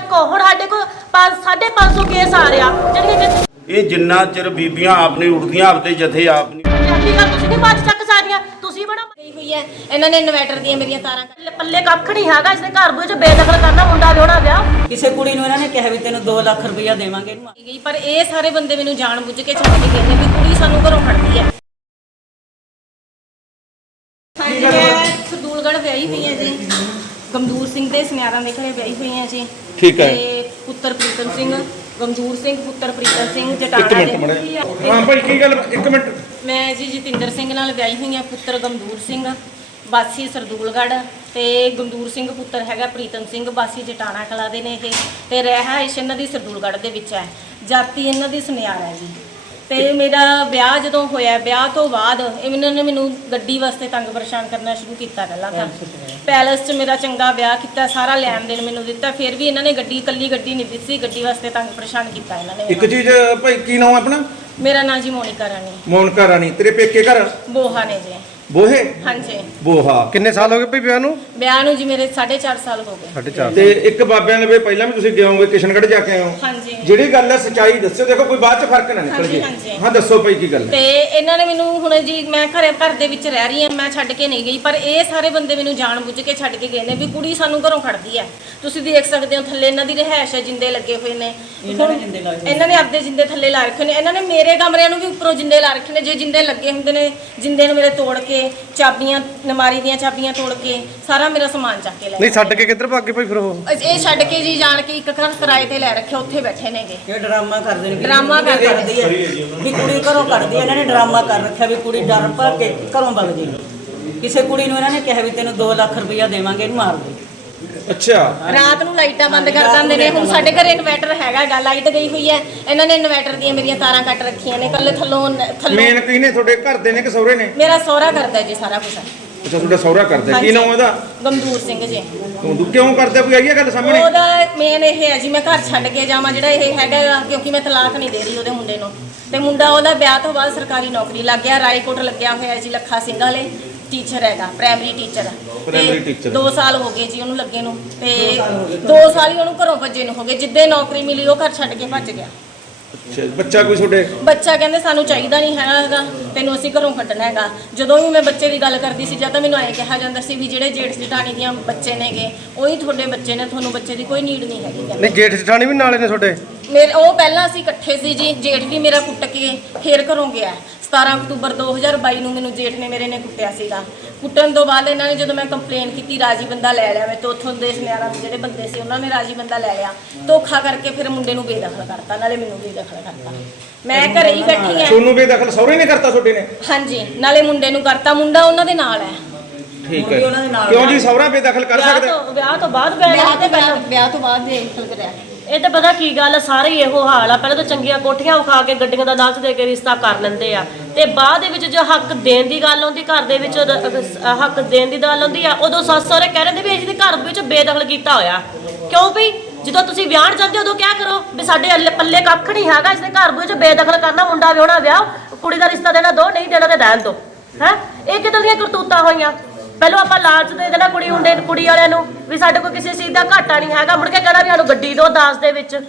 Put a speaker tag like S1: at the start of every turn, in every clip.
S1: ਚੱਕੋ। ਹੁਣ ਸਾਡੇ ਕੋਲ 550 ਕੇਸ ਆ ਰਿਹਾ ਜਿਹੜੀਆਂ
S2: ਇਹ ਜਿੰਨਾ ਚਿਰ ਬੀਬੀਆਂ ਆਪ ਨਹੀਂ ਉੱਠਦੀਆਂ ਆਪਦੇ ਜਥੇ ਆਪ ਨਹੀਂ
S1: ਤੁਸੀਂ ਨਹੀਂ ਬਾਅਦ ਚੱਕ ਸਕਦੀਆਂ। ਤੁਸੀਂ ਬੜਾ ਗਈ ਹੋਈ ਹੈ ਇਹਨਾਂ ਨੇ ਇਨਵਰਟਰ ਦੀਆਂ ਮੇਰੀਆਂ ਤਾਰਾਂ ਪੱਲੇ ਕੱਖ ਨਹੀਂ ਹੈਗਾ। ਇਸਦੇ ਘਰ ਵਿੱਚ ਬੇਦਖਲ ਕਰਨਾ ਮੁੰਡਾ ਵਿਆਹਣਾ ਵਿਆਹ।
S3: ਕਿਸੇ ਕੁੜੀ ਨੂੰ ਇਹਨਾਂ ਨੇ ਕਿਹਾ ਵੀ ਤੈਨੂੰ 2 ਲੱਖ ਰੁਪਇਆ ਦੇਵਾਂਗੇ ਇਹਨੂੰ।
S1: ਪਰ ਇਹ ਸਾਰੇ ਬੰਦੇ ਮੈਨੂੰ ਜਾਣ ਬੁੱਝ ਕੇ ਛੱਡ ਕੇ ਗਏ ਨੇ ਵੀ ਕੁੜੀ ਸਾਨੂੰ ਘਰੋਂ ਖੜਦੀ ਹੈ। ਹਾਂਜੀ ਮੈਂ ਸਰਦੂਲਗੜ੍ਹ ਵਿਆਹੀ ਹੋਈ ਹਾਂ ਜੀ। ਗਮਦੂਰ ਸਿੰਘ ਦੇ ਸੁਨਿਆਰਾਂ ਦੇ ਘਰੇ ਵਿਆਹੀ ਹੋਈ ਹਾਂ ਜੀ।
S4: ਠੀਕ ਹੈ।
S1: ਤੇ ਪੁੱਤਰ ਪ੍ਰੀਤਮ ਸਿੰਘ, ਗਮਦੂਰ ਸਿੰਘ ਪੁੱਤਰ ਪ੍ਰੀਤਮ ਸਿੰਘ ਜਟਾਣਾ ਦੇ।
S4: ਹਾਂ ਭਾਈ ਕੀ ਗੱਲ, ਇੱਕ ਮਿੰਟ।
S1: ਮੈਂ ਜੀ ਜਤਿੰਦਰ ਸਿੰਘ ਨਾਲ ਵਿਆਹੀ ਹੋਈ ਹਾਂ। ਪੁੱਤਰ ਗਮਦੂਰ ਸਿੰਘ ਵਾਸੀ ਸਰਦੂਲਗੜ੍ਹ ਤੇ ਗਮਦੂਰ ਸਿੰਘ ਪੁੱਤਰ ਹੈਗਾ ਪ੍ਰੀਤਮ ਸਿੰਘ ਵਾਸੀ ਜਟਾਣਾ ਕਲਾ ਦੇ ਨੇ ਇਹ। ਤੇ ਰਿਹਾਇਸ਼ ਇਹਨਾਂ ਦੀ ਸਰਦੂਲਗੜ੍ਹ ਦੇ ਵਿੱਚ ਹੈ। ਜਾਤੀ ਇਹਨਾਂ ਦੀ ਸੁਨਿਆਰ ਹੈ ਜੀ। ਤੇ ਮੇਰਾ ਵਿਆਹ ਜਦੋਂ ਹੋਇਆ, ਵਿਆਹ ਤੋਂ ਬਾਅਦ ਇਹਨਾਂ ਨੇ ਮੈਨੂੰ ਗੱਡੀ ਵਾਸਤੇ ਤੰਗ ਪਰੇਸ਼ਾਨ ਕਰਨਾ ਸ਼ੁਰੂ ਕੀਤਾ। ਪਹਿਲਾਂ ਤਾਂ ਪੈਲਸ 'ਚ ਮੇਰਾ ਚੰਗਾ ਵਿਆਹ ਕੀਤਾ, ਸਾਰਾ ਲੈਣ ਦੇਣ ਮੈਨੂੰ ਦਿੱਤਾ। ਫਿਰ ਵੀ ਇਹਨਾਂ ਨੇ ਇਕੱਲੀ ਗੱਡੀ ਨਹੀਂ ਦਿੱਤੀ, ਗੱਡੀ ਵਾਸਤੇ ਤੰਗ ਪਰੇਸ਼ਾਨ ਕੀਤਾ ਇਹਨਾਂ ਨੇ।
S4: ਇੱਕ ਚੀਜ਼ ਭਾਈ, ਕੀ ਨਾਮ ਆਪਣਾ?
S1: ਮੇਰਾ ਨਾਂ ਜੀ ਮੋਨਿਕਾ ਰਾਣੀ।
S4: ਮੋਨਿਕਾ ਰਾਣੀ। ਤੇਰੇ ਪੇਕੇ ਘਰ
S1: ਬੋਹਾ ਨੇ ਜੀ।
S4: ਬੋਹੇ?
S1: ਹਾਂਜੀ
S4: ਬੋਹਾ।
S5: ਕਿੰਨੇ ਸਾਲ ਹੋ ਗਏ ਭਾਈ ਵਿਆਹ ਨੂੰ?
S1: ਵਿਆਹ ਨੂੰ ਜੀ ਮੇਰੇ 4.5 ਸਾਲ ਹੋ ਗਏ।
S5: 4.5।
S4: ਤੇ ਇੱਕ ਬਾਬਿਆਂ ਦੇ ਵੀ ਪਹਿਲਾਂ ਵੀ ਤੁਸੀਂ ਗਏ ਹੋਗੇ, ਕਿਸ਼ਨਗੜ੍ਹ ਜਾ ਕੇ ਆਏ ਹੋ।
S1: ਹਾਂਜੀ
S4: ਜਿਹੜੀ ਗੱਲ ਹੈ ਸੱਚਾਈ ਦੱਸਿਓ, ਦੇਖੋ ਕੋਈ ਬਾਅਦ ਚ ਫਰਕ ਨਾ ਨਿਕਲ ਜੇ। ਹਾਂ ਦੱਸੋ ਭਾਈ ਕੀ ਗੱਲ ਹੈ।
S1: ਤੇ ਇਹਨਾਂ ਨੇ ਮੈਨੂੰ ਹੁਣ ਜੀ ਮੈਂ ਘਰ ਦੇ ਵਿੱਚ ਰਹਿ ਰਹੀ ਹਾਂ, ਮੈਂ ਛੱਡ ਕੇ ਨਹੀਂ ਗਈ। ਪਰ ਇਹ ਸਾਰੇ ਬੰਦੇ ਮੈਨੂੰ ਜਾਣ ਬੁੱਝ ਕੇ ਛੱਡ ਕੇ ਗਏ ਨੇ ਵੀ ਕੁੜੀ ਸਾਨੂੰ ਘਰੋਂ ਖੜਦੀ ਹੈ। ਤੁਸੀਂ ਦੇਖ ਸਕਦੇ ਹੋ ਥੱਲੇ ਇਹਨਾਂ ਦੀ ਰਿਹਾਇਸ਼ ਹੈ, ਜਿੰਦੇ ਲੱਗੇ ਹੋਏ ਨੇ। ਇਹਨਾਂ ਨੇ ਆਪਦੇ ਜਿੰਦੇ ਥੱਲੇ ਲਾ ਰੱਖੇ ਨੇ। ਇਹਨਾਂ ਨੇ ਮੇਰੇ ਕਮਰਿਆਂ ਨੂੰ ਵੀ ਉੱਪਰੋਂ ਜਿੰਦੇ ਲਾ ਰੱਖੇ ਨੇ। ਜੇ ਜਿੰਦੇ ਲੱਗੇ ਹੁੰਦੇ ਨੇ, ਜਿੰਦੇ ਨੂੰ ਮੇਰੇ ਤੋੜ ਕੇ ਚਾਬੀਆਂ, ਨਮਾਰੀ ਦੀਆਂ ਚਾਬੀਆਂ ਤੋੜ ਕੇ ਸਾਰਾ ਮੇਰਾ ਸਮਾਨ ਚੱਕ ਕੇ ਲੈ
S5: ਨਹੀਂ ਛੱਡ ਕੇ ਕਿੱਧਰ ਭੱਗ ਗਏ ਭਾਈ ਫਿਰ ਉਹ?
S1: ਇਹ ਛੱਡ ਕੇ ਜੀ ਜਾਣ ਕੇ ਇੱਕ ਘਰ ਕਿਰਾਏ ਤੇ ਲੈ ਰੱਖਿਆ, ਉੱਥੇ ਬੈਠੇ ਨੇਗੇ।
S3: ਇਹ ਡਰਾਮਾ ਕਰਦੇ ਨੇ
S1: ਡਰਾਮਾ ਕਰਦੇ
S3: ਹੈ ਵੀ ਕੁੜੀ ਘਰੋਂ ਕੱਢਦੀ ਹੈ। ਇਹਨਾਂ ਨੇ ਡਰਾਮਾ ਕਰ ਰੱਖਿਆ ਵੀ ਕੁੜੀ ਡਰ ਭਰ ਕੇ ਘਰੋਂ ਵਗ ਜੇ। ਕਿਸੇ ਕੁੜੀ ਨੂੰ ਇਹਨਾਂ ਨੇ ਕਿਹਾ ਵੀ ਤੈਨੂੰ 2 ਲੱਖ ਰੁਪਇਆ ਦੇਵਾਂਗੇ ਇਹਨੂੰ ਮਾਰ ਦੇ।
S4: ਅੱਛਾ।
S1: ਰਾਤ ਨੂੰ ਲਾਈਟਾਂ ਬੰਦ ਕਰ ਦਿੰਦੇ ਨੇ। ਹੁਣ ਸਾਡੇ ਘਰੇ ਇਨਵਰਟਰ ਹੈਗਾ, ਲਾਈਟ ਗਈ ਹੋਈ ਹੈ। ਇਹਨਾਂ ਨੇ ਇਨਵਰਟਰ ਦੀਆਂ ਮੇਰੀਆਂ ਤਾਰਾਂ ਕੱਟ ਰੱਖੀਆਂ ਨੇ। ਕੱਲੇ ਥੱਲੋਂ
S4: ਮੇਨ ਕੀ ਨੇ ਤੁਹਾਡੇ ਘਰ ਦੇ ਨੇ ਕਿ ਸਹੁਰੇ ਨੇ?
S1: ਮੇਰਾ ਸਹੁਰਾ ਕਰਦਾ ਜੀ ਸਾਰਾ ਕੁਝ।
S4: ਅੱਛਾ ਤੁਹਾਡਾ ਸਹੁਰਾ ਕਰਦਾ। ਕੀ ਨਾਮ ਉਹਦਾ?
S1: ਗਮਦੂਰ ਸਿੰਘ ਜੀ।
S4: ਤੂੰ ਕਿਉਂ ਕਰਦਾ, ਕੋਈ ਆਈ ਹੈ ਗੱਲ ਸਾਹਮਣੇ?
S1: ਉਹਦਾ ਮੇਨ ਇਹ ਹੈ ਜੀ, ਮੈਂ ਘਰ ਛੱਡ ਕੇ ਜਾਵਾਂ ਜਿਹੜਾ ਇਹ ਹੈਗਾ, ਕਿਉਂਕਿ ਮੈਂ ਤਲਾਕ ਨਹੀਂ ਦੇ ਰਹੀ ਉਹਦੇ ਮੁੰਡੇ ਨੂੰ। ਤੇ ਮੁੰਡਾ ਉਹਦਾ ਵਿਆਹ ਤੋਂ ਬਾਅਦ ਸਰਕਾਰੀ ਨੌਕਰੀ ਲੱਗ ਗਿਆ, ਰਾਏਕੋਟ ਲੱਗਿਆ ਹੋਇਆ ਜੀ, ਲੱਖਾ ਸਿੰਘ ਵਾਲੇ ਟੀਚਰ ਹੈਗਾ, ਪ੍ਰਾਇਮਰੀ ਟੀਚਰ। 2 ਸਾਲ ਹੋ ਗਏ ਜੀ ਉਹਨੂੰ ਲੱਗੇ ਨੂੰ। ਤੇ 2 ਸਾਲ ਹੀ ਉਹਨੂੰ ਘਰੋਂ ਭੱਜੇ ਨੂੰ ਹੋ ਗਏ। ਜਿੱਦੇ ਨੌਕਰੀ ਮਿਲੀ ਉਹ ਘਰ ਛੱਡ ਕੇ ਭੱਜ ਗਿਆ।
S4: ਅੱਛਾ। ਬੱਚਾ ਕੋਈ ਤੁਹਾਡੇ?
S1: ਬੱਚਾ ਕਹਿੰਦੇ ਸਾਨੂੰ ਚਾਹੀਦਾ ਨਹੀਂ ਹੈਗਾ, ਤੈਨੂੰ ਅਸੀਂ ਘਰੋਂ ਕੱਢਣਾ ਹੈਗਾ। ਜਦੋਂ ਵੀ ਮੈਂ ਬੱਚੇ ਦੀ ਗੱਲ ਕਰਦੀ ਸੀ ਜਾਂ ਤਾਂ ਮੈਨੂੰ ਐਂ ਕਿਹਾ ਜਾਂਦਾ ਸੀ ਵੀ ਜਿਹੜੇ ਜੇਠ ਜਠਾਣੀ ਦੀਆਂ ਬੱਚੇ ਨੇਗੇ ਉਹੀ ਤੁਹਾਡੇ ਬੱਚੇ ਨੇ, ਤੁਹਾਨੂੰ ਬੱਚੇ ਦੀ ਕੋਈ ਨੀਡ ਨਹੀਂ ਹੈਗੀ।
S5: ਨਹੀਂ ਜੇਠ ਜਠਾਣੀ ਵੀ ਨਾਲੇ ਨੇ ਤੁਹਾਡੇ?
S1: ਉਹ ਪਹਿਲਾਂ ਅਸੀਂ ਇਕੱਠੇ ਸੀ ਜੀ। ਜੇਠ ਵੀ ਮੇਰਾ ਕੁੱਟ ਕੇ ਫੇਰ ਘਰੋਂ ਗਿਆ। 17 ਅਕਤੂਬਰ 2022 ਨੂੰ ਮੈਨੂੰ ਜੇਠ ਨੇ ਮੇਰੇ ਨੇ ਕੁੱਟਿਆ ਸੀਗਾ। ਕੁੱਟਣ ਤੋਂ ਬਾਅਦ ਇਹਨਾਂ ਨੇ ਜਦੋਂ ਮੈਂ ਕੰਪਲੇਨ ਕੀਤੀ, ਰਾਜੀ ਬੰਦਾ ਲੈ ਲਿਆ। ਮੈਂ ਤੋਂ ਉੱਥੋਂ ਦੇ ਸੁਨਿਆਰਾਂ ਦੇ ਜਿਹੜੇ ਬੰਦੇ ਸੀ ਉਹਨਾਂ ਨੇ ਰਾਜੀ ਬੰਦਾ ਲੈ ਲਿਆ। ਧੋਖਾ ਕਰਕੇ ਫਿਰ ਮੁੰਡੇ ਨੂੰ ਬੇਦਖਲ ਕਰਤਾ, ਨਾਲੇ ਮੈਨੂੰ ਬੇਦਖਲ ਕਰਤਾ। ਮੈਂ ਘਰੇ ਹੀ ਬੈਠੀ ਆ।
S4: ਤੁਹਾਨੂੰ ਬੇਦਖਲ ਸਹੁਰੇ ਨੇ ਕਰਤਾ ਤੁਹਾਡੇ ਨੇ?
S1: ਹਾਂਜੀ, ਨਾਲੇ ਮੁੰਡੇ ਨੂੰ ਕਰਤਾ। ਮੁੰਡਾ ਉਹਨਾਂ ਦੇ ਨਾਲ ਹੈ।
S4: ਠੀਕ ਹੈ। ਕਿਉਂ ਜੀ ਸਹੁਰਾ ਬੇਦਖਲ ਕਰ ਸਕਦਾ?
S1: ਵਿਆਹ ਤੋਂ ਬਾਅਦ ਵਿਆਹ ਤੋਂ ਬਾਅਦ ਬੇਦਖਲ ਕਰਿਆ।
S6: ਇਹ ਤਾਂ ਪਤਾ ਕੀ ਗੱਲ, ਸਾਰੇ ਹੀ ਇਹੋ ਹਾਲ ਆ। ਪਹਿਲਾਂ ਤਾਂ ਚੰਗੀਆਂ ਕੋਠੀਆਂ ਵਿਖਾ ਕੇ ਗੱਡੀਆਂ ਦਾ ਲਾਲਚ ਦੇ ਕੇ ਰਿਸ਼ਤਾ ਕਰ ਲੈਂਦੇ ਆ, ਤੇ ਬਾਅਦ ਦੇ ਵਿੱਚ ਜੋ ਹੱਕ ਦੇਣ ਦੀ ਗੱਲ ਆਉਂਦੀ, ਘਰ ਦੇ ਵਿੱਚ ਹੱਕ ਦੇਣ ਦੀ ਗੱਲ ਆਉਂਦੀ ਆ, ਉਦੋਂ ਸੱਸ ਸਹੁਰੇ ਕਹਿ ਦਿੰਦੇ ਵੀ ਅਸੀਂ ਦੇ ਘਰ ਵਿੱਚ ਬੇਦਖਲ ਕੀਤਾ ਹੋਇਆ। ਕਿਉਂ ਵੀ ਜਦੋਂ ਤੁਸੀਂ ਵਿਆਹਣ ਜਾਂਦੇ ਉਦੋਂ ਕਿਆ ਕਰੋ ਵੀ ਸਾਡੇ ਪੱਲੇ ਕੱਖ ਨਹੀਂ ਹੈਗਾ, ਇਸਦੇ ਘਰ ਵਿੱਚ ਬੇਦਖਲ ਕਰਨਾ, ਮੁੰਡਾ ਵਿਆਹਣਾ ਵਿਆਹ, ਕੁੜੀ ਦਾ ਰਿਸ਼ਤਾ ਦੇਣਾ ਦੋ, ਨਹੀਂ ਦੇਣਾ ਤੇ ਰਹਿਣ ਦੋ। ਹੈ ਇਹ ਕਿੱਦਾਂ ਦੀਆਂ ਕਰਤੂਤਾਂ ਹੋਈਆਂ? ਪਹਿਲਾਂ ਆਪਾਂ ਲਾਲਚ ਦੇ ਦੇਣਾ ਕੁੜੀ ਵਾਲਿਆਂ ਨੂੰ ਵੀ ਸਾਡੇ ਕੋਲ ਕਿਸੇ ਚੀਜ਼ ਦਾ ਘਾਟਾ ਨਹੀਂ ਹੈਗਾ, ਮੁੜ ਕੇ ਕਹਿਣਾ ਵੀ ਸਾਨੂੰ ਗੱਡੀ ਦਿਓ 10 ਦੇ ਵਿੱਚ।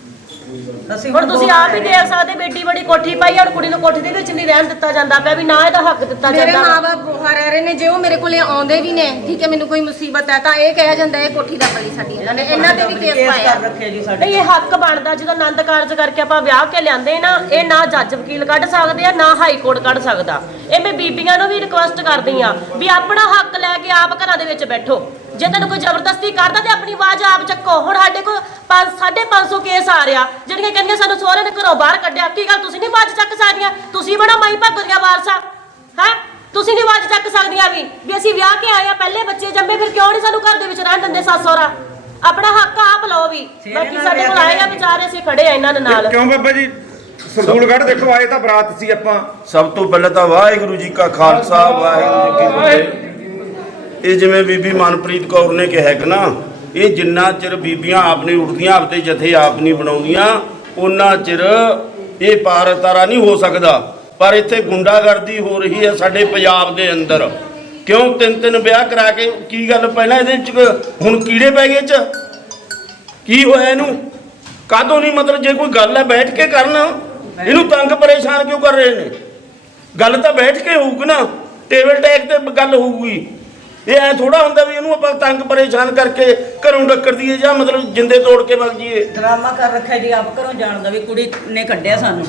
S6: ਹੁਣ ਤੁਸੀਂ ਆਪ ਹੀ ਦੇਖ ਸਕਦੇ, ਬੇਟੀ ਬੜੀ ਕੋਠੀ ਪਾਈ, ਹੁਣ ਕੁੜੀ ਨੂੰ ਕੋਠੀ ਦੇ ਵਿੱਚ ਨਹੀਂ ਰਹਿਣ ਦਿੱਤਾ ਜਾਂਦਾ ਪਿਆ, ਵੀ ਨਾ ਇਹਦਾ ਹੱਕ ਦਿੱਤਾ ਜਾਂਦਾ।
S1: ਮੇਰੇ ਮਾਂ-ਬਾਪ ਬੋਹਾ ਰਹਿ ਰਹੇ ਨੇ, ਜੇ ਉਹ ਮੇਰੇ ਕੋਲੇ ਆਉਂਦੇ ਵੀ ਨੇ, ਠੀਕ ਹੈ, ਮੈਨੂੰ ਕੋਈ ਮੁਸੀਬਤ ਹੈ ਤਾਂ ਇਹ ਕਿਹਾ ਜਾਂਦਾ ਇਹ ਕੋਠੀ ਦਾ ਪਲੀ ਸਾਡੀ। ਇਹਨਾਂ ਨੇ ਇਹਨਾਂ ਤੇ ਵੀ ਕੇਸ ਪਾਇਆ।
S6: ਨਹੀਂ ਇਹ ਹੱਕ ਬਣਦਾ, ਜਦੋਂ ਆਨੰਦ ਕਾਰਜ ਕਰਕੇ ਆਪਾਂ ਵਿਆਹ ਕੇ ਲਿਆਂਦੇ ਨਾ, ਇਹ ਨਾ ਜੱਜ ਵਕੀਲ ਕੱਢ ਸਕਦੇ ਆ, ਨਾ ਹਾਈ ਕੋਰਟ ਕੱਢ ਸਕਦਾ। ਇਹ ਮੈਂ ਬੀਬੀਆਂ ਨੂੰ ਵੀ ਰਿਕੁਐਸਟ ਕਰਦੀ ਆ ਵੀ ਆਪਣਾ ਹੱਕ ਲੈ ਕੇ ਆਪ ਘਰਾਂ ਦੇ ਵਿੱਚ ਬੈਠੋ। ਜੇ ਤੈਨੂੰ ਕੋਈ ਜ਼ਬਰਦਸਤੀ ਕਰਦਾ ਤੇ ਆਪਣੀ ਆਵਾਜ਼ ਆਪ ਚੱਕੋ। ਹੁਣ ਸਾਡੇ ਕੋਲ 550 ਕੇਸ ਆ ਰਿਹਾ ਜਿਹੜੀਆਂ ਕਹਿੰਦੀਆਂ ਸਾਨੂੰ ਸਹੁਰੇ ਨੇ ਘਰੋਂ ਬਾਹਰ ਕੱਢਿਆ। ਕੀ ਗੱਲ ਤੁਸੀਂ ਨਹੀਂ ਆਵਾਜ਼ ਚੱਕ ਸਕਦੀਆਂ? ਤੁਸੀਂ ਬੜਾ ਮਾਈ ਭਾਗੋ ਦੀਆਂ ਵਾਰਸਾਂ ਹੈ, ਤੁਸੀਂ ਨਹੀਂ ਆਵਾਜ਼ ਚੱਕ ਸਕਦੀਆਂ ਵੀ ਅਸੀਂ ਵਿਆਹ ਕੇ ਆਏ ਆ, ਪਹਿਲੇ ਬੱਚੇ ਜੰਮੇ, ਫਿਰ ਕਿਉਂ ਨਹੀਂ ਸਾਨੂੰ ਘਰ ਦੇ ਵਿੱਚ ਰਹਿਣ ਦਿੰਦੇ ਸੱਸ ਸਹੁਰਾ? ਆਪਣਾ ਹੱਕ ਆਪ ਲਓ ਵੀ। ਬਾਕੀ ਸਾਡੇ ਕੋਲ ਆਏ ਆ ਵਿਚਾਰੇ, ਅਸੀਂ ਖੜੇ ਆ ਇਹਨਾਂ ਦੇ ਨਾਲ।
S4: ਕਿਉਂ ਬਾਬਾ ਜੀ? ਸਰਦੂਲਗੜ੍ਹ ਦੇਖੋ ਆਏ ਤਾਂ ਬਰਾਤ ਸੀ ਆਪਾਂ।
S2: ਸਭ ਤੋਂ ਪਹਿਲਾਂ ਤਾਂ ਵਾਹਿਗੁਰੂ ਜੀ ਕਾ ਖਾਲਸਾ ਵਾਹਿਗੁਰੂ ਜੀ ਕੀ ਫਤਿਹ। ਇਹ ਜਿਵੇਂ ਬੀਬੀ ਮਨਪ੍ਰੀਤ ਕੌਰ ਨੇ ਕਿਹਾ ਕਿ ਨਾ, ਇਹ ਜਿੰਨਾ ਚਿਰ ਬੀਬੀਆਂ ਆਪ ਨਹੀਂ ਉੱਠਦੀਆਂ, ਆਪਦੇ ਜਥੇ ਆਪ ਨਹੀਂ ਬਣਾਉਂਦੀਆਂ, ਉਹਨਾਂ ਚਿਰ ਇਹ ਪਾਰ ਤਾਰਾ ਨਹੀਂ ਹੋ ਸਕਦਾ। ਪਰ ਇੱਥੇ ਗੁੰਡਾਗਰਦੀ ਹੋ ਰਹੀ ਹੈ ਸਾਡੇ ਪੰਜਾਬ ਦੇ ਅੰਦਰ। ਕਿਉਂ 3-3 ਵਿਆਹ ਕਰਾ ਕੇ? ਕੀ ਗੱਲ ਪਹਿਲਾਂ ਇਹਦੇ ਵਿੱਚ ਹੁਣ ਕੀੜੇ ਪੈ ਗਏ ਚ? ਕੀ ਹੋਇਆ ਇਹਨੂੰ? ਕਾਹਤੋਂ ਨਹੀਂ? ਮਤਲਬ ਜੇ ਕੋਈ ਗੱਲ ਹੈ ਬੈਠ ਕੇ ਕਰਨ। ਇਹਨੂੰ ਤੰਗ ਪਰੇਸ਼ਾਨ ਕਿਉਂ ਕਰ ਰਹੇ ਨੇ? ਗੱਲ ਤਾਂ ਬੈਠ ਕੇ ਹੋਊਗੀ ਨਾ, ਟੇਬਲ ਟੈਕ ਤੇ ਗੱਲ ਹੋਊਗੀ। ਇਹ ਐ ਥੋੜਾ ਹੁੰਦਾ ਵੀ ਇਹਨੂੰ ਆਪਾਂ ਤੰਗ ਪਰੇਸ਼ਾਨ ਕਰਕੇ ਘਰੋਂ ਡੱਕਰ ਦਈਏ ਜਾਂ ਮਤਲਬ ਜਿੰਦੇ ਤੋੜ ਕੇ ਵਗ ਜੀਏ।
S3: ਡਰਾਮਾ ਕਰ ਰੱਖਿਆ ਜੀ, ਆਪ ਘਰੋਂ ਜਾਣਦਾ ਵੀ ਕੁੜੀ ਨੇ ਕੱਢਿਆ ਸਾਨੂੰ।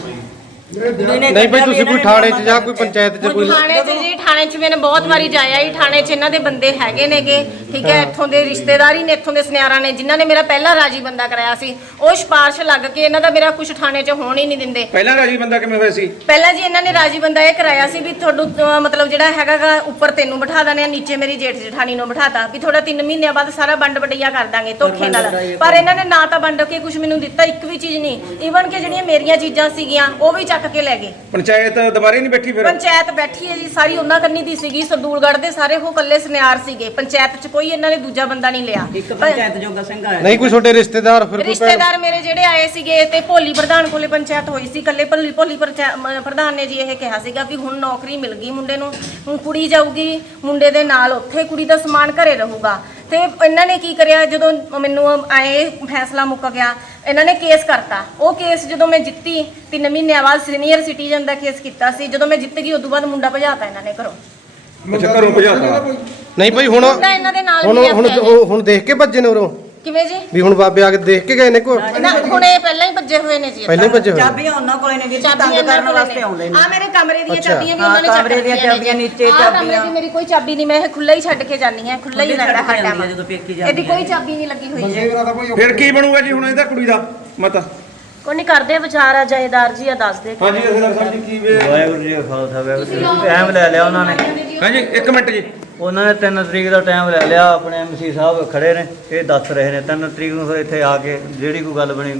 S5: ਨਹੀਂ ਭਾਈ ਤੁਸੀਂ ਕੋਈ ਥਾਣੇ 'ਚ ਜਾਂ ਕੋਈ ਪੰਚਾਇਤ 'ਚ ਕੋਈ
S1: ਥਾਣੇ 'ਚ ਜੀ, ਥਾਣੇ 'ਚ ਮੈंने ਬਹੁਤ ਵਾਰੀ ਜਾਇਆ ਹੀ। ਥਾਣੇ 'ਚ ਇਹਨਾਂ ਦੇ ਬੰਦੇ ਹੈਗੇ ਨੇਗੇ, ਠੀਕ ਹੈ, ਇੱਥੋਂ ਦੇ ਰਿਸ਼ਤੇਦਾਰੀ ਨੇ, ਇੱਥੋਂ ਦੇ ਸੁਨਿਆਰਾਂ ਨੇ, ਜਿਨ੍ਹਾਂ ਨੇ ਮੇਰਾ ਪਹਿਲਾ ਰਾਜੀ ਬੰਦਾ ਕਰਾਇਆ ਸੀ। ਉਹ ਸਿਫਾਰਿਸ਼ ਲੱਗ ਕੇ ਇਹਨਾਂ ਦਾ ਮੇਰਾ ਕੁਝ ਥਾਣੇ 'ਚ ਹੋਣ ਹੀ ਨਹੀਂ ਦਿੰਦੇ।
S4: ਪਹਿਲਾਂ ਰਾਜੀ ਬੰਦਾ ਕਿਵੇਂ ਹੋਇਆ ਸੀ?
S1: ਪਹਿਲਾਂ ਜੀ ਇਹਨਾਂ ਨੇ ਰਾਜੀ ਬੰਦਾ ਇਹ ਕਰਾਇਆ ਸੀ ਵੀ ਤੁਹਾਨੂੰ ਮਤਲਬ ਜਿਹੜਾ ਹੈਗਾਗਾ ਉੱਪਰ ਤੈਨੂੰ ਬਿਠਾ ਦਾਨੇ ਆ, ਨੀਚੇ ਮੇਰੀ ਜੇਠ ਜਠਾਣੀ ਨੂੰ ਬਿਠਾਤਾ ਵੀ ਥੋੜਾ 3 ਮਹੀਨਿਆਂ ਬਾਅਦ ਸਾਰਾ ਵੰਡ ਵਡਈਆ ਕਰ ਦਾਂਗੇ ਧੋਖੇ ਨਾਲ। ਪਰ ਇਹਨਾਂ ਨੇ ਨਾ ਤਾਂ ਵੰਡ ਕੇ ਕੁਝ ਮੈਨੂੰ ਦਿੱਤਾ, ਇੱਕ ਵੀ ਚੀਜ਼ ਨਹੀਂ। ਈਵਨ ਕਿ ਜਿਹੜੀਆਂ ਮੇਰੀਆਂ ਚੀਜ਼ਾਂ ਸੀਗੀਆਂ ਉਹ ਵੀ ਚੱਕ ਕੇ ਲੈ ਗਏ।
S4: ਪੰਚਾਇਤ ਦੁਬਾਰੇ ਨਹੀਂ ਬੈਠੀ ਫਿਰ?
S1: ਪੰਚਾਇਤ ਬੈਠੀ ਹੈ ਜੀ, ਸਾਰੀ ਉਹਨਾਂ ਕੰਨੀ ਦੀ ਸੀਗੀ। ਸਰਦੂਲਗੜ੍ਹ ਦੇ ਸਾਰੇ ਉਹ ਕੱਲੇ ਸੁਨਿਆਰ ਸੀਗੇ, ਪੰਚਾਇਤ 'ਚ ਕੋਈ ਇਹਨਾਂ ਨੇ ਦੂਜਾ ਬੰਦਾ ਨਹੀਂ ਲਿਆ।
S3: ਇੱਕ ਪੰਚਾਇਤ ਜੋਗਾ ਸਿੰਘ ਆਇਆ।
S5: ਨਹੀਂ ਕੋਈ ਤੁਹਾਡੇ ਰਿਸ਼ਤੇਦਾਰ ਫਿਰ ਕੋਈ
S1: ਰਿਸ਼ਤੇਦਾਰ ਮੇਰੇ ਜਿਹੜੇ ਆਏ ਸੀਗੇ ਤੇ ਭੋਲੀ ਪ੍ਰਧਾਨ ਕੋਲੇ ਪੰਚਾਇਤ ਹੋਈ ਸੀ, ਕੱਲੇ ਭੋਲੀ ਪ੍ਰਧਾਨ ਨੇ ਜੀ ਇਹ ਕਿਹਾ ਸੀਗਾ ਵੀ ਹੁਣ ਨੌਕਰੀ ਮਿਲ ਗਈ ਮੁੰਡੇ ਨੂੰ, ਹੁਣ ਕੁੜੀ ਜਾਊਗੀ ਮੁੰਡੇ ਦੇ ਨਾਲ, ਉੱਥੇ ਕੁੜੀ ਦਾ ਸਮਾਨ ਘਰੇ ਰਹੂਗਾ। ਤੇ ਇਹਨਾਂ ਨੇ ਕੀ ਕਰਿਆ, ਜਦੋਂ ਮੈਨੂੰ ਆਏ ਫੈਸਲਾ ਮੁੱਕ ਗਿਆ, ਇਹਨਾਂ ਨੇ ਕੇਸ ਕਰਤਾ। ਉਹ ਕੇਸ ਜਦੋਂ ਮੈਂ ਜਿੱਤੀ 3 ਮਹੀਨਿਆਂ ਬਾਅਦ ਸੀਨੀਅਰ ਸਿਟੀਜ਼ਨ ਦਾ ਕੇਸ ਕੀਤਾ ਸੀ, ਜਦੋਂ ਮੈਂ ਜਿੱਤ ਗਈ ਉਦੋਂ ਬਾਅਦ ਮੁੰਡਾ ਭਜਾਤਾ ਇਹਨਾਂ ਨੇ ਘਰੋਂ।
S4: ਅੱਛਾ, ਘਰੋਂ ਭਜਾਤਾ?
S5: ਨਹੀਂ ਭਾਈ ਹੁਣ
S1: ਮੁੰਡਾ ਇਹਨਾਂ ਦੇ ਨਾਲ
S5: ਹੁਣ
S1: ਵੀ
S5: ਹੁਣ
S1: ਆ।
S5: ਹੁਣ ਦੇਖ ਕੇ ਭੱਜੇ ਨੇ ਉਰੋਂ
S1: ਕਿਵੇਂ ਜੀ?
S5: ਵੀ ਹੁਣ ਬਾਬੇ ਆ ਕੇ ਦੇਖ ਕੇ ਗਏ ਨੇ ਕੋ?
S1: ਨਾ ਹੁਣ ਇਹ ਪਹਿਲਾਂ ਹੀ ਭੱਜੇ ਹੋਏ ਨੇ ਜੀ।
S5: ਪਹਿਲਾਂ ਹੀ ਭੱਜੇ ਹੋਏ?
S3: ਚਾਬੀਆਂ ਉਹਨਾਂ ਕੋਲੇ ਨੇ, ਵੀ ਤੰਗ ਕਰਨ ਵਾਸਤੇ ਆਉਂਦੇ ਨੇ।
S1: ਆ ਮੇਰੇ ਕਮਰੇ ਦੀਆਂ
S5: ਅੱਛਾ।
S1: ਚਾਬੀਆਂ ਵੀ ਉਹਨਾਂ ਨੇ ਚੱਕ
S3: ਕਮਰੇ ਦੀਆਂ ਚਾਬੀਆਂ, ਨੀਚੇ
S1: ਕਮਰੇ
S3: ਚਾਬੀਆਂ।
S1: ਦੀ ਮੇਰੀ ਕੋਈ ਚਾਬੀ ਨਹੀਂ, ਮੈਂ ਇਹ ਖੁੱਲਾ ਹੀ ਛੱਡ ਕੇ ਜਾਨੀ ਹਾਂ, ਖੁੱਲਾ ਹੀ ਰਹਿੰਦਾ ਹਰ ਟਾਈਮ।
S3: ਜਦੋਂ ਪੇਕੀ ਜਾਂਦੀ
S1: ਇਹਦੀ ਕੋਈ ਚਾਬੀ ਨਹੀਂ ਲੱਗੀ ਹੋਈ ਜੀ।
S4: ਫਿਰ ਕੀ ਬਣੂਗਾ ਜੀ ਹੁਣ ਇਹਦਾ ਕੁੜੀ ਦਾ ਮਤਾ?
S6: ਕੋਈ ਨਹੀਂ ਕਰਦੇ ਵਿਚਾਰ ਆ ਜਹੇਦਾਰ ਜੀ ਆ ਦੱਸ ਦੇ।
S4: ਹਾਂਜੀ ਜਥੇਦਾਰ ਸਾਹਿਬ ਜੀ ਕੀ ਵੇ?
S7: ਵਾਹਿਗੁਰੂ ਜੀ ਕਾ ਖਾਲਸਾ ਵਾਹਿਗੁਰੂ ਜੀ ਕੀ ਫਤਿਹ। ਟਾਈਮ ਲੈ ਲਿਆ ਉਹਨਾਂ ਨੇ।
S4: ਹਾਂਜੀ 1 ਮਿੰਟ ਜੀ।
S7: ਉਹਨਾਂ ਨੇ 3 ਤਰੀਕ ਦਾ ਟਾਈਮ ਲੈ ਲਿਆ। ਆਪਣੇ ਐਮਸੀ ਸਾਹਿਬ ਖੜੇ ਨੇ, ਇਹ ਦੱਸ ਰਹੇ ਨੇ 3 ਤਰੀਕ ਨੂੰ ਫਿਰ ਇੱਥੇ ਆ ਕੇ ਜਿਹੜੀ ਕੋਈ ਗੱਲ ਬਣੀ,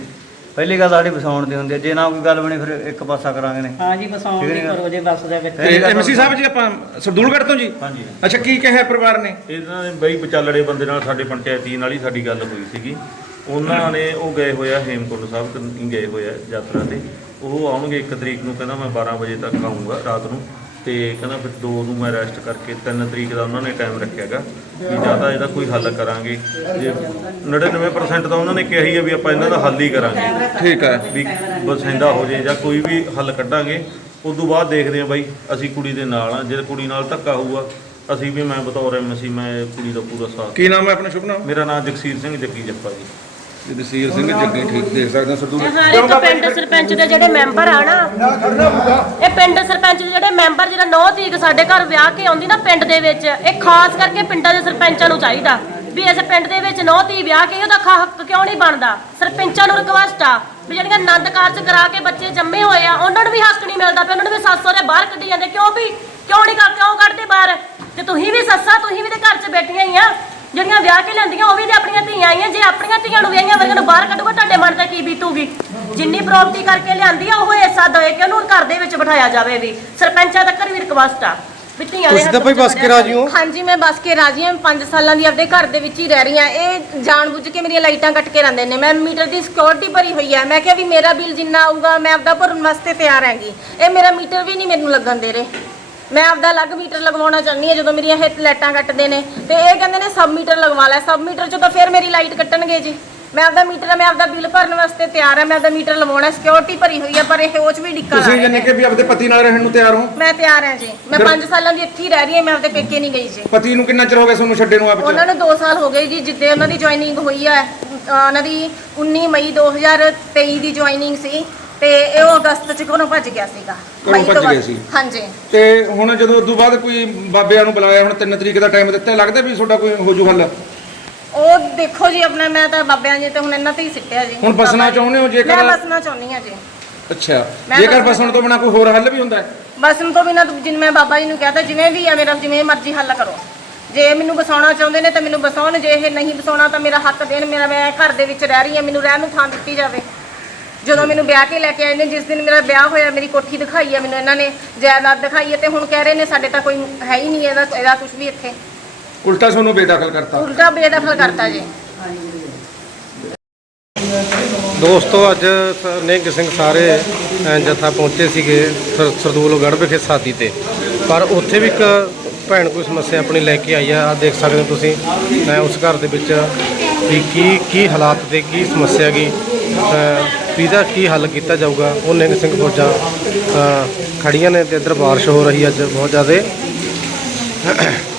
S7: ਪਹਿਲੀ ਗੱਲ ਸਾਡੀ ਵਸਾਉਣ ਦੀ ਹੁੰਦੀ ਹੈ। ਜੇ ਨਾ ਕੋਈ ਗੱਲ ਬਣੀ ਫਿਰ ਇੱਕ ਪਾਸਾ ਕਰਾਂਗੇ ਨੇ।
S3: ਹਾਂ ਜੀ, ਵਸਾਉਣ ਦੀ ਕਰੋ ਜੇ ਬੱਸ ਦੇ ਵਿੱਚ।
S4: ਤੇ ਐਮਸੀ ਸਾਹਿਬ ਜੀ ਆਪਾਂ ਸਰਦੂਲਗੜ੍ਹ ਤੋਂ ਜੀ?
S8: ਹਾਂਜੀ।
S4: ਅੱਛਾ, ਕੀ ਕਿਹਾ ਪਰਿਵਾਰ ਨੇ?
S8: ਇਹਨਾਂ ਨੇ ਬਈ ਵਿਚਾਲੜੇ ਬੰਦੇ ਨਾਲ ਸਾਡੇ ਪੰਚਾਇਤੀ ਨਾਲ ਹੀ ਸਾਡੀ ਗੱਲ ਹੋਈ ਸੀਗੀ। ਉਹਨਾਂ ਨੇ ਉਹ ਗਏ ਹੋਏ ਆ ਹੇਮਕੁੰਟ ਸਾਹਿਬ ਤੋਂ ਗਏ ਹੋਏ ਆ ਯਾਤਰਾ ਤੇ। ਉਹ ਆਉਣਗੇ 1 ਤਰੀਕ ਨੂੰ, ਕਹਿੰਦਾ ਮੈਂ 12 ਵਜੇ ਤੱਕ ਆਊਂਗਾ ਰਾਤ ਨੂੰ, ਤੇ ਕਹਿੰਦਾ ਫਿਰ 2 ਨੂੰ ਮੈਂ ਰੈਸਟ ਕਰਕੇ 3 ਤਰੀਕ ਦਾ ਉਹਨਾਂ ਨੇ ਟਾਈਮ ਰੱਖਿਆਗਾ ਵੀ ਜਾਂ ਤਾਂ ਇਹਦਾ ਕੋਈ ਹੱਲ ਕਰਾਂਗੇ। ਜੇ 99% ਤਾਂ ਉਹਨਾਂ ਨੇ ਕਿਹਾ ਹੀ ਆ ਵੀ ਆਪਾਂ ਇਹਨਾਂ ਦਾ ਹੱਲ ਹੀ ਕਰਾਂਗੇ।
S4: ਠੀਕ ਹੈ।
S8: ਵੀ ਬਸਿੰਦਾ ਹੋ ਜੇ ਜਾਂ ਕੋਈ ਵੀ ਹੱਲ ਕੱਢਾਂਗੇ। ਉਸ ਤੋਂ ਬਾਅਦ ਦੇਖਦੇ ਹਾਂ ਬਾਈ, ਅਸੀਂ ਕੁੜੀ ਦੇ ਨਾਲ ਆ। ਜੇ ਕੁੜੀ ਨਾਲ ਧੱਕਾ ਹੋਊਗਾ ਅਸੀਂ ਵੀ, ਮੈਂ ਬਤੌਰ ਐਮਸੀ ਮੈਂ ਕੁੜੀ ਦਾ ਪੂਰਾ ਸਾਥ।
S4: ਕੀ ਨਾਮ ਹੈ ਆਪਣਾ? ਸ਼ੁਭ ਨਾਮ?
S8: ਮੇਰਾ ਨਾਮ ਜਗਸੀਰ ਸਿੰਘ ਜੱਗੀ ਜੱਪਾ ਜੀ।
S4: ਜਗਸੀਰ ਸਿੰਘ ਜੱਗੀ, ਠੀਕ ਦੇਖ ਸਕਦੇ ਸਰਦੂਲਗੜ੍ਹ।
S6: ਹਰ ਇੱਕ ਪਿੰਡ ਸਰਪੰਚ ਦੇ ਜਿਹੜੇ ਮੈਂਬਰ ਆ ਨਾ, ਇਹ ਪਿੰਡ ਸਰਪੰਚ ਦੇ ਜਿਹੜੇ ਮੈਂਬਰ ਜਿਹੜਾ 9 ਤਰੀਕ ਸਾਡੇ ਘਰ ਵਿਆਹ ਕੇ ਆਉਂਦੀ ਨਾ ਪਿੰਡ ਦੇ ਵਿੱਚ, ਇਹ ਖਾਸ ਕਰਕੇ ਪਿੰਡਾਂ ਦੇ ਸਰਪੰਚਾਂ ਨੂੰ ਚਾਹੀਦਾ ਵੀ ਇਸ ਪਿੰਡ ਦੇ ਵਿੱਚ 9 ਤਰੀਕ ਵਿਆਹ ਕੇ ਉਹਦਾ ਹੱਕ ਕਿਉਂ ਨਹੀਂ ਬਣਦਾ। ਸਰਪੰਚਾਂ ਨੂੰ ਰਿਕਵੈਸਟ ਆ ਵੀ ਜਿਹੜੀਆਂ ਆਨੰਦ ਕਾਰਜ ਕਰਾ ਕੇ ਬੱਚੇ ਜੰਮੇ ਹੋਏ ਆ ਉਹਨਾਂ ਨੂੰ ਵੀ ਹੱਕ ਨਹੀਂ ਮਿਲਦਾ ਪਿਆ, ਉਹਨਾਂ ਨੂੰ ਵੀ ਸੱਸ ਦੇ ਬਾਹਰ ਕੱਢੀ ਜਾਂਦੇ। ਕਿਉਂ ਕਿਉਂ ਕੱਢਦੇ ਬਾਹਰ? ਤੇ ਤੁਸੀਂ ਵੀ ਸੱਸਾਂ, ਤੁਸੀਂ ਵੀ ਤੇ ਘਰ 'ਚ ਬੈਠੀਆਂ ਹੀ ਆ, ਜਿਹੜੀਆਂ ਵਿਆਹ ਕੇ ਲੈਂਦੀਆਂ ਉਹ ਵੀ ਤੇ ਆਪਣੀਆਂ ਧੀਆਂ ਆਈਆਂ। ਜੇ ਆਪਣੀਆਂ ਧੀਆਂ ਨੂੰ ਵਿਆਹੀਆਂ ਵਰਗਾਂ ਨੂੰ ਬਾਹਰ ਕੱਢੂਗਾ ਤੁਹਾਡੇ ਮਨ ਤੇ ਕੀ ਬੀਤੂਗੀ? ਜਿੰਨੀ ਪ੍ਰਾਪਰਟੀ ਕਰਕੇ ਲਿਆਂਦੀ ਆ ਉਹ ਹਿੱਸਾ ਦੇ ਕੇ ਉਹਨੂੰ ਘਰ ਦੇ ਵਿੱਚ ਬਿਠਾਇਆ ਜਾਵੇ। ਵੀ ਸਰਪੰਚਾਂ ਤੱਕ ਵੀ ਰਿਕਵੈਸਟ ਆ ਵੀ ਧੀਆਂ ਦੇ
S5: ਤੁਸੀਂ ਤਾਂ ਭਾਈ ਬਸ ਕੇ ਰਾਜੀ ਹੋ?
S1: ਹਾਂਜੀ, ਮੈਂ ਬਸ ਕੇ ਰਾਜੀ ਹਾਂ। 5 ਸਾਲਾਂ ਦੀ ਆਪਦੇ ਘਰ ਦੇ ਵਿੱਚ ਹੀ ਰਹਿ ਰਹੀ ਹਾਂ। ਇਹ ਜਾਣਬੁੱਝ ਕੇ ਮੇਰੀਆਂ ਲਾਈਟਾਂ ਕੱਟ ਕੇ ਰਹਿੰਦੇ ਨੇ। ਮੈਂ ਮੀਟਰ ਦੀ ਸਿਕਿਉਰਿਟੀ ਭਰੀ ਹੋਈ ਹੈ। ਮੈਂ ਕਿਹਾ ਵੀ ਮੇਰਾ ਬਿੱਲ ਜਿੰਨਾ ਆਊਗਾ ਮੈਂ ਆਪਦਾ ਭਰਨ ਵਾਸਤੇ ਤਿਆਰ ਹੈਗੀ। ਇਹ ਮੇਰਾ ਮੀਟਰ ਵੀ ਨਹੀਂ ਮੈਨੂੰ ਲੱਗਣ ਦੇ ਰਹੇ। ਮੈਂ ਆਪਦਾ ਅਲੱਗ ਮੀਟਰ ਲਗਵਾਉਣਾ ਚਾਹੁੰਦੀ ਹਾਂ। ਜਦੋਂ ਮੇਰੀਆਂ ਇਹ ਲਾਈਟਾਂ ਕੱਟਦੇ ਨੇ ਤੇ ਇਹ ਕਹਿੰਦੇ ਨੇ ਸਬ ਮੀਟਰ ਲਗਵਾ ਲੈ। ਸਬ ਮੀਟਰ 'ਚ ਤਾਂ ਫਿਰ ਮੇਰੀ ਲਾਈਟ ਕੱਟਣਗੇ ਜੀ। ਮੈਂ ਆਪਦਾ ਮੀਟਰ, ਮੈਂ ਆਪਦਾ ਬਿੱਲ ਭਰਨ ਵਾਸਤੇ ਤਿਆਰ ਹਾਂ। ਮੈਂ ਆਪਦਾ ਮੀਟਰ ਲਵਾਉਣਾ, ਸਿਕਿਉਰਿਟੀ ਭਰੀ ਹੋਈ ਹੈ, ਪਰ ਇਹ ਉਹ 'ਚ ਵੀ ਡਿੱਕਾ ਲਾ
S4: ਤੁਸੀਂ
S1: ਰਹੇ
S4: ਜਾਨੀ
S1: ਨੇ।
S4: ਕਿ ਵੀ ਆਪਦੇ ਪਤੀ ਨਾਲ ਰਹਿਣ ਨੂੰ ਤਿਆਰ ਹੋ?
S1: ਮੈਂ ਤਿਆਰ ਹਾਂ ਜੀ। ਮੈਂ 5 ਸਾਲਾਂ ਦੀ ਇੱਥੇ ਹੀ ਰਹਿ ਰਹੀ ਹਾਂ। ਮੈਂ ਆਪਦੇ ਪੇਕੇ ਨਹੀਂ ਗਈ ਜੀ।
S4: ਪਤੀ ਨੂੰ ਕਿੰਨਾ ਚਿਰ ਹੋ ਗਿਆ ਤੁਹਾਨੂੰ ਛੱਡੇ ਨੂੰ ਆਪ
S1: ਉਹਨਾਂ ਨੂੰ 2 ਸਾਲ ਹੋ ਗਏ ਜੀ, ਜਿੱਦੇ ਉਹਨਾਂ ਦੀ ਜੁਆਇਨਿੰਗ ਹੋਈ ਹੈ। ਉਹਨਾਂ ਦੀ 19 ਮਈ 2023 ਦੀ ਜੁਆਇਨਿੰਗ ਸੀ ਤੇ ਇਹ ਉਹ ਅਗਸਤ 'ਚ ਘਰੋਂ ਭੱਜ ਗਿਆ ਸੀਗਾ।
S4: ਘਰੋਂ ਭੱਜ ਗਿਆ ਸੀ?
S1: ਹਾਂਜੀ।
S4: ਤੇ ਹੁਣ ਜਦੋਂ ਉਦੋਂ ਬਾਅਦ ਕੋਈ ਬਾਬਿਆਂ ਨੂੰ ਬੁਲਾਇਆ, ਹੁਣ 3 ਤਰੀਕ ਦਾ ਟਾਈਮ ਦਿੱਤਾ, ਲੱਗਦਾ ਵੀ ਤੁਹਾਡਾ ਕੋਈ ਹੋ ਜੂ ਹੱਲ?
S1: ਉਹ ਦੇਖੋ ਜੀ, ਆਪਣਾ ਮੈਂ ਤਾਂ ਬਾਬਿਆਂ ਜੀ ਤੇ ਹੁਣ ਇਹਨਾਂ ਤੇ ਹੀ ਸਿੱਟਿਆ ਜੀ।
S4: ਹੁਣ ਬਸਣਾ ਚਾਹੁੰਦੇ ਹੋ ਜੇਕਰ?
S1: ਮੈਂ ਬਸਣਾ ਚਾਹੁੰਦੀ ਹਾਂ ਜੀ।
S4: ਅੱਛਾ,
S1: ਮੈਂ
S4: ਜੇਕਰ
S1: ਬਸਣਾ
S4: ਬਸਣ ਤੋਂ ਬਿਨਾਂ ਕੋਈ ਹੋਰ ਹੱਲ ਵੀ ਹੁੰਦਾ ਹੈ?
S1: ਬਸਣ ਤੋਂ ਬਿਨਾਂ ਜਿਵੇਂ ਮੈਂ ਬਾਬਾ ਜੀ ਨੂੰ ਕਹਤਾ ਜਿਵੇਂ ਵੀ ਆ ਮੇਰਾ, ਜਿਵੇਂ ਮਰਜ਼ੀ ਹੱਲ ਕਰੋ। ਜੇ ਮੈਨੂੰ ਬਸਾਉਣਾ ਚਾਹੁੰਦੇ ਨੇ ਤਾਂ ਮੈਨੂੰ ਬਸਾਉਣ, ਜੇ ਇਹ ਨਹੀਂ ਬਸਾਉਣਾ ਤਾਂ ਮੇਰਾ ਹੱਕ ਦੇਣ। ਮੈਂ ਘਰ ਦੇ ਵਿੱਚ ਰਹਿ ਰਹੀ ਹਾਂ, ਮੈਨੂੰ ਰਹਿਣ ਨੂੰ ਥਾਂ ਦਿੱਤੀ ਜਾਵੇ। ਜਦੋਂ ਮੈਨੂੰ ਵਿਆਹ ਕੇ ਲੈ ਕੇ ਆਏ ਨੇ, ਜਿਸ ਦਿਨ ਮੇਰਾ ਵਿਆਹ ਹੋਇਆ ਮੇਰੀ ਕੋਠੀ ਦਿਖਾਈ ਹੈ ਮੈਨੂੰ ਇਹਨਾਂ ਨੇ, ਜਾਇਦਾਦ ਦਿਖਾਈ ਹੈ, ਤੇ ਹੁਣ ਕਹਿ ਰਹੇ ਨੇ ਸਾਡੇ ਤਾਂ ਕੋਈ ਹੈ ਹੀ ਨਹੀਂ ਇਹਦਾ ਕੁਝ ਵੀ ਇੱਥੇ।
S4: ਉਲਟਾ ਤੁਹਾਨੂੰ ਬੇਦਖਲ ਕਰਤਾ?
S1: ਉਲਟਾ ਬੇਦਖਲ ਕਰਤਾ ਜੀ।
S5: ਦੋਸਤੋ ਅੱਜ ਨਿਹੰਗ ਸਿੰਘ ਸਾਰੇ ਜੱਥਾ ਪਹੁੰਚੇ ਸੀਗੇ ਸਰਦੂਲਗੜ੍ਹ ਵਿਖੇ ਸਾਦੀ ਤੇ, ਪਰ ਉੱਥੇ ਵੀ ਇੱਕ ਭੈਣ ਕੋਈ ਸਮੱਸਿਆ ਆਪਣੀ ਲੈ ਕੇ ਆਈ ਆ। ਦੇਖ ਸਕਦੇ ਹੋ ਤੁਸੀਂ, ਮੈਂ ਉਸ ਘਰ ਦੇ ਵਿੱਚ ਵੀ ਕੀ ਹਾਲਾਤ ਤੇ ਕੀ ਸਮੱਸਿਆ ਗਈ, ਇਹਦਾ ਕੀ ਹੱਲ ਕੀਤਾ ਜਾਊਗਾ। ਉਹ ਨਿਹੰਗ ਸਿੰਘ ਫੌਜਾਂ ਖੜੀਆਂ ਨੇ ਤੇ ਇੱਧਰ ਬਾਰਿਸ਼ ਹੋ ਰਹੀ ਅੱਜ ਬਹੁਤ ਜ਼ਿਆਦਾ।